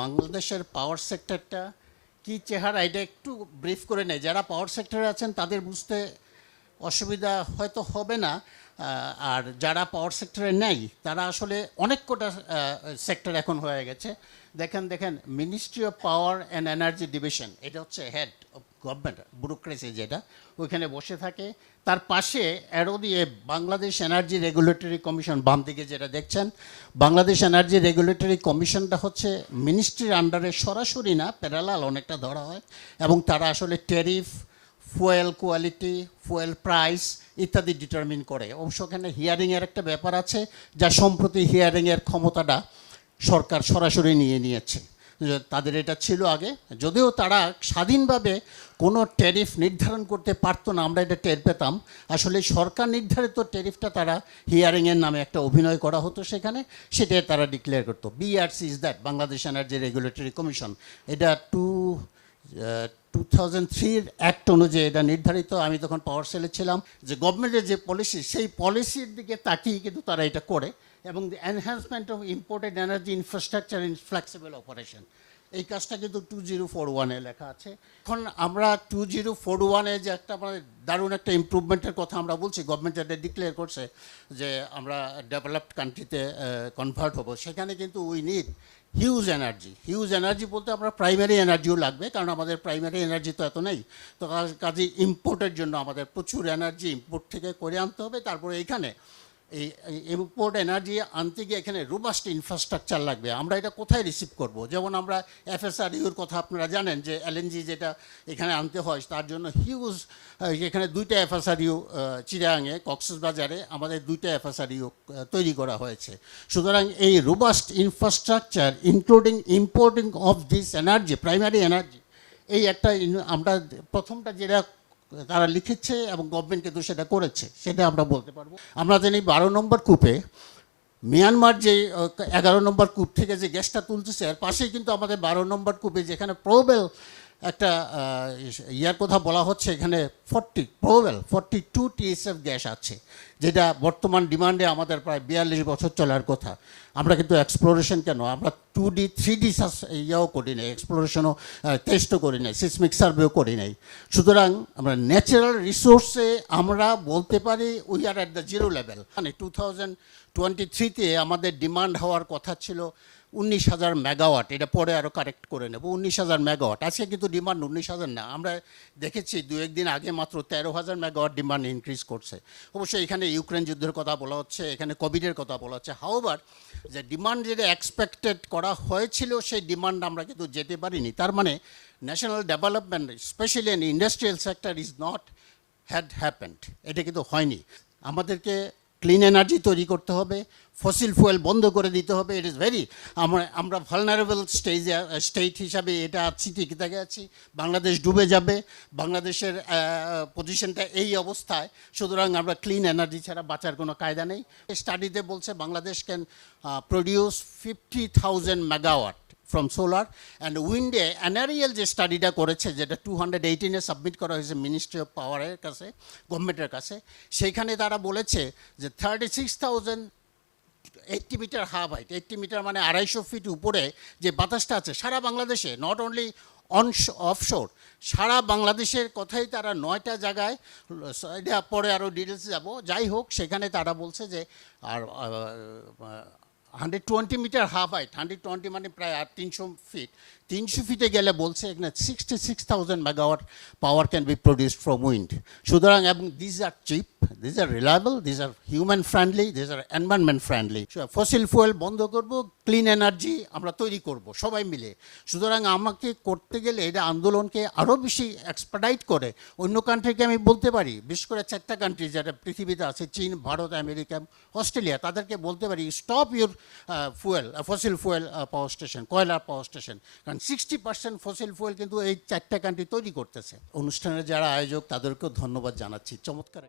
বাংলাদেশের পাওয়ার সেক্টরটা কি চেহারা এটা একটু ব্রিফ করে নেয়। যারা পাওয়ার সেক্টরে আছেন তাদের বুঝতে অসুবিধা হয়তো হবে না, আর যারা পাওয়ার সেক্টরে নেই তারা আসলে অনেক কটা সেক্টর এখন হয়ে গেছে। দেখেন ministry of power and energy division, এটা হচ্ছে হেড অফ গভর্নমেন্ট ব্যুরোক্রেসি, যেটা ওইখানে বসে থাকে। তার পাশে অ্যারো দিয়ে বাংলাদেশ এনার্জি রেগুলেটরি কমিশন, বাম দিকে যেটা দেখছেন, বাংলাদেশ এনার্জি রেগুলেটরি কমিশনটা হচ্ছে মিনিস্ট্রির আন্ডারে সরাসরি না, প্যারালাল অনেকটা ধরা হয়, এবং তারা আসলে tariff, fuel quality, fuel price ইত্যাদি ডিটারমিন করে। অবশ্য ওখানে হিয়ারিংয়ের একটা ব্যাপার আছে, যা সম্প্রতি হিয়ারিংয়ের ক্ষমতাটা সরকার সরাসরি নিয়ে নিয়েছে। তাদের এটা ছিল আগে, যদিও তারা স্বাধীনভাবে কোনো ট্যারিফ নির্ধারণ করতে পারতো না, আমরা এটা টের পেতাম। আসলে সরকার নির্ধারিত ট্যারিফটা তারা হিয়ারিংয়ের নামে একটা অভিনয় করা হতো সেখানে, সেটাই তারা ডিক্লেয়ার করতো। BRC is that, Bangladesh energy regulatory commission. এটা 2003 অ্যাক্ট অনুযায়ী এটা নির্ধারিত। আমি তখন পাওয়ার সেলে ছিলাম, যে গভর্নমেন্টের যে পলিসি, সেই পলিসির দিকে তাকিয়ে কিন্তু তারা এটা করে। এবং the enhancement of imported energy infrastructure in flexible operation, এই কাজটা কিন্তু 2041-এ লেখা আছে। এখন আমরা 2041-এ যে একটা আমাদের দারুণ একটা ইমপ্রুভমেন্টের কথা আমরা বলছি, গভর্নমেন্ট এটা ডিক্লেয়ার করছে যে আমরা ডেভেলপড কান্ট্রিতে কনভার্ট হবো, সেখানে কিন্তু উই নিড হিউজ এনার্জি বলতে আমরা প্রাইমারি এনার্জিও লাগবে, কারণ আমাদের প্রাইমারি এনার্জি তো এত নেই। তো কাজে ইম্পোর্টের জন্য আমাদের প্রচুর এনার্জি ইম্পোর্ট থেকে করে আনতে হবে। তারপরে এইখানে এই ইম্পোর্ট এনার্জি আনতে গিয়ে এখানে রোবাস্ট ইনফ্রাস্ট্রাকচার লাগবে। আমরা এটা কোথায় রিসিভ করব? যেমন আমরা এফএসআরইউর কথা আপনারা জানেন, যে এলএনজি যেটা এখানে আনতে হয়, তার জন্য হিউজ, এখানে 2টা এফএসআরইউ, চিরাঙে, কক্সবাজারে আমাদের 2টা এফএসআরইউ তৈরি করা হয়েছে। সুতরাং এই robust infrastructure including importing of this energy, primary energy, এই একটা আমরা প্রথমটা যেটা তারা লিখেছে এবং গভর্নমেন্ট কিন্তু সেটা করেছে, সেটা আমরা বলতে পারবো। আমরা জানি 12 নম্বর কূপে মিয়ানমার যে 11 নম্বর কূপ থেকে যে গ্যাসটা তুলতেছে, এর পাশেই কিন্তু আমাদের 12 নম্বর কূপে, যেখানে প্রবেল একটা ইয়ার কথা বলা হচ্ছে, এখানে 42 TSF গ্যাস আছে, যেটা বর্তমান ডিমান্ডে আমাদের প্রায় 42 বছর চলার কথা। আমরা কিন্তু এক্সপ্লোরেশন কেন, আমরা 2D 3D ইয়াও করি নাই, এক্সপ্লোরেশনও টেস্টও করি নাই, সিসমিক সার্ভেও করি নাই। সুতরাং আমরা ন্যাচারাল রিসোর্সে আমরা বলতে পারি we are at the zero level. মানে 2023-তে আমাদের ডিমান্ড হওয়ার কথা ছিল 19,000 মেগাওয়াট, এটা পরে আরও কারেক্ট করে নেব, 19,000 মেগাওয়াট। আজকে কিন্তু ডিমান্ড 19,000 না, আমরা দেখেছি 2-1 দিন আগে মাত্র 13,000 মেগাওয়াট ডিমান্ড ইনক্রিজ করছে। অবশ্যই এখানে ইউক্রেন যুদ্ধের কথা বলা হচ্ছে, এখানে কোভিডের কথা বলা হচ্ছে। হাউএভার, যে ডিমান্ড যেটা এক্সপেক্টেড করা হয়েছিল, সেই ডিমান্ড আমরা কিন্তু যেতে পারিনি। তার মানে national development, specially in industrial sector, is not happened, এটা কিন্তু হয়নি। আমাদেরকে ক্লিন এনার্জি তৈরি করতে হবে, ফসিল ফুয়েল বন্ধ করে দিতে হবে। ইট ইজ ভেরি, আমরা ভালনারেবল স্টেট হিসাবে এটা আছি, ঠিকই থাকে আছি। বাংলাদেশ ডুবে যাবে, বাংলাদেশের পজিশনটা এই অবস্থায়। সুতরাং আমরা ক্লিন এনার্জি ছাড়া বাঁচার কোনো কায়দা নেই। স্টাডিতে বলছে Bangladesh can produce 50,000 megawatt from solar and উইন্ডে। অ্যানারিয়াল যে স্টাডিটা করেছে, যেটা 2018-এ সাবমিট করা হয়েছে মিনিস্ট্রি অফ পাওয়ারের কাছে, গভর্নমেন্টের কাছে, সেইখানে তারা বলেছে যে 36,080 মিটার হাফ হাইট, 80 মিটার মানে 250 ফিট উপরে যে বাতাসটা আছে সারা বাংলাদেশে, নট অনলি অফশোর, সারা বাংলাদেশের কথাই তারা 9টা জায়গায়, এটা পরে আরও ডিটেলসে যাব, যাই হোক, সেখানে তারা বলছে যে আর 120 মিটার হাফ হাইট, 120 মানে প্রায় 300 ফিট, 300 ফিটে গেলে বলছে এখানে 66,000 megawatt power can be produced from wind. সুতরাং, এবং this are cheap, this are reliable, this are human friendly, this are environment friendly. Fossil fuel বন্ধ করব, ক্লিন এনার্জি আমরা তৈরি করব সবাই মিলে। সুতরাং আমাকে করতে গেলে এটা আন্দোলনকে আরও বেশি এক্সপার্টাইট করে অন্য কান্ট্রিকে আমি বলতে পারি, বিশেষ করে 4টা কান্ট্রি যেটা পৃথিবীতে আছে, চীন, ভারত, আমেরিকা, অস্ট্রেলিয়া, তাদেরকে বলতে পারি stop your fossil fuel power station, কয়লার পাওয়ার স্টেশন, কারণ 60% ফসিল ফুয়েল কিন্তু এই 4টা কান্ট্রি তৈরি করতেছে। অনুষ্ঠানের যারা আয়োজক তাদেরকেও ধন্যবাদ জানাচ্ছি, চমৎকার।